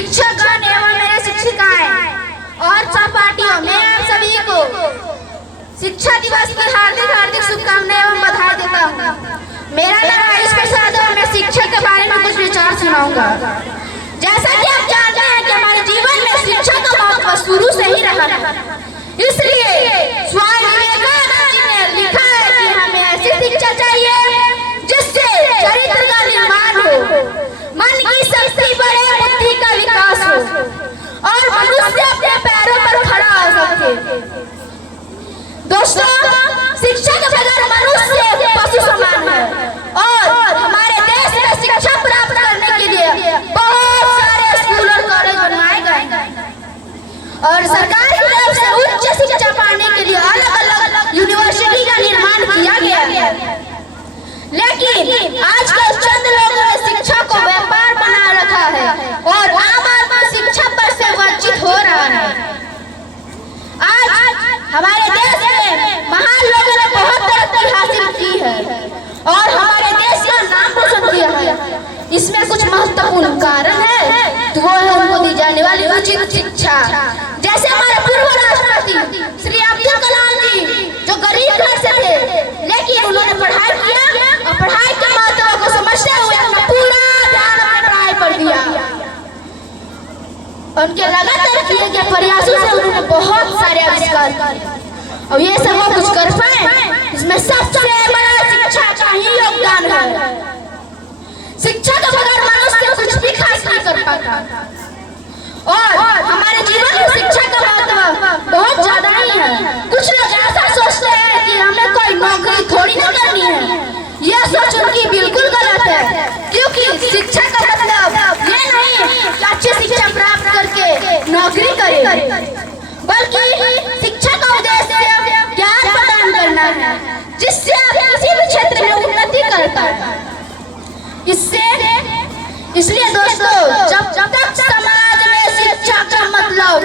शिक्षकगण एवं मेरे शिक्षिकाएं और सहपाठियों, मैं आप सभी को शिक्षा दिवस की हार्दिक शुभकामनाएं एवं बधाई देता हूँ। मेरा नाम आयुष प्रसाद है और मैं शिक्षा के बारे में कुछ विचार सुनाऊंगा। जैसा कि आप जानते हैं कि हमारे जीवन में शिक्षा का महत्व शुरू से ही रहा है, इसलिए स्वामी विवेकानंद जी ने लिखा है कि हमें ऐसी शिक्षा चाहिए जिससे चरित्र का निर्माण हो, मन की शक्ति बढ़े, बुद्धि का विकास हो और मनुष्य अपने पैरों पर खड़ा हो सके। दोस्तों, शिक्षा के बगैर मनुष्य एक पशु समान है और हमारे देश में शिक्षा प्राप्त करने के लिए बहुत सारे स्कूल और कॉलेज बनवाए गए और सरकार की तरफ से उच्च शिक्षा पाने के लिए अलग-अलग यूनिवर्सिटी का निर्माण किया गया है। लेकिन आज के चंद लोगों ने शिक्षा को व्यापार बना रखा है और आम आदमी शिक्षा पर से वंचित हो रहा है। आज हमारे देश में महान लोगों ने बहुत तरक्की हासिल की है और हमारे देश का नाम रोशन किया है। इसमें कुछ महत्वपूर्ण कारण है, तो वो है उनको दी जाने वाली उचित शिक्षा। जैसे हमारे पूर्व राष्ट्रपति श्री अब्दुल कलाम जी, जो गरीब घर से थे, लेकिन उन्होंने पढ़ाई किया और पढ़ाई के महत्व को समझते हुए अपना पूरा ध्यान अपनी पढ़ाई पर दिया। उनके लगातार किए गए प्रयासों से उन्होंने बहुत सारे आविष्कार किए और ये सब वो कुछ कर पाए, इसमें सबसे बड़ा शिक्षा का ही योगदान है। शिक्षा के बगैर मनुष्य कुछ भी खास नहीं कर पाता और हमारे जीवन में शिक्षा का महत्व बहुत ज्यादा ही है। कुछ लोग ऐसा सोचते हैं कि हमें कोई नौकरी थोड़ी ना करनी है, यह सोच उनकी बिल्कुल गलत है, क्योंकि शिक्षा का मतलब ये नहीं कि अच्छी शिक्षा प्राप्त करके नौकरी करें, बल्कि शिक्षा का उद्देश्य ज्ञान प्रदान करना है जिससे आप किसी भी क्षेत्र में उन्नति कर पाए। इसलिए दोस्तों, जब तक समाज में शिक्षा का मतलब